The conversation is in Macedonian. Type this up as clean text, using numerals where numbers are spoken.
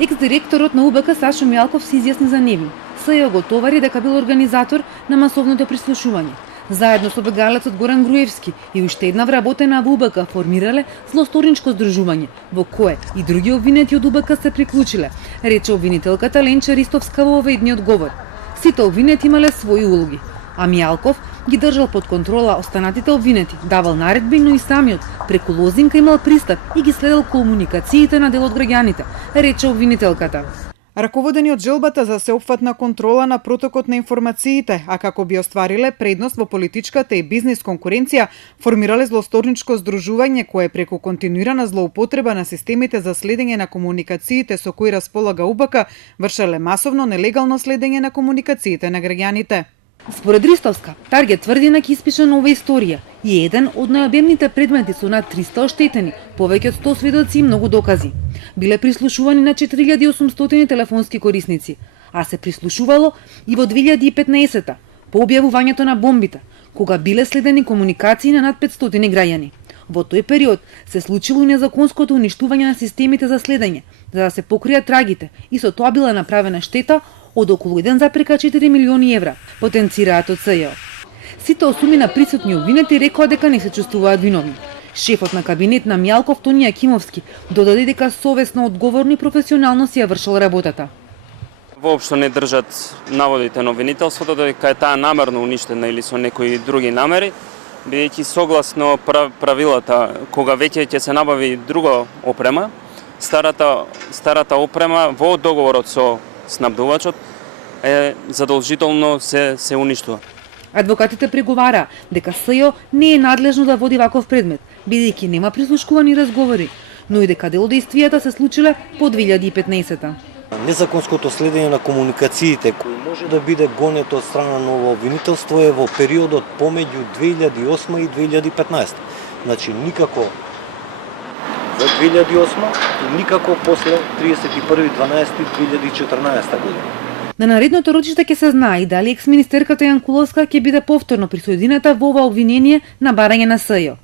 Екс-директорот на УБК Сашо Мјалков се изјасни за невин. СЈО го товари дека бил организатор на масовното прислушување. Заедно со бегалецот Горан Груевски и уште една вработена во УБК формирале злосторничко здружување, во кое и други обвинети од УБК се приклучиле, рече обвинителката Ленча Ристовска во овојдниот говор. Сите обвинети имале своји улоги, а Мјалков ги држал под контрола останатите обвинети, давал наредби, но и самиот преку лозинка имал пристап и ги следел комуникациите на дел од граѓаните, рече обвинителката. Раководени од желбата за сеопфатна контрола на протокот на информациите, а како би оствариле предност во политичката и бизнис конкуренција, формирале злосторничко здружување кое преку континуирана злоупотреба на системите за следење на комуникациите со кои располага УБК, вршеле масовно нелегално следење на комуникациите на граѓаните. Според Ристовска, Таргет тврди на ќе испише нова историја и еден од најобемните предмети со над 300 оштетени, повеќе од 100 сведоци и многу докази. Биле прислушувани на 4800 телефонски корисници, а се прислушувало и во 2015-та, по објавувањето на бомбите, кога биле следени комуникации на над 500 граѓани. Во тој период се случило незаконското уништување на системите за следење, за да се покријат трагите, и со тоа била направена штета од околу 1,4 милиони евра, потенцираат од СЈО. Сите осумина присутни обвинети рекоа дека не се чувствуваат виновни. Шефот на кабинет на Мјалков Тони Акимовски додаде дека совесно, одговорно и професионално си ја вршил работата. Воопшто не држат наводите на обвинителството дека е таа намерно уништена или со некои други намери, бидејќи согласно правилата, кога веќе ќе се набави друга опрема, старата опрема во договорот со снабдувачот е задолжително се уништува. Адвокатите преговара дека СЈО не е надлежно да води ваков предмет, бидејќи нема прислушкувани разговори, но и дека делодействијата се случиле по 2015-та. Незаконското следење на комуникациите кој може да биде гонето од страна на ново обвинителство е во периодот помеѓу 2008 и 2015. Значи никако за 2008 и никако после 31.12.2014 година. На наредното рочиште ќе се знае и дали екс-министерката Јанкуловска ќе биде повторно присудината во ова обвинение на барање на СЈО.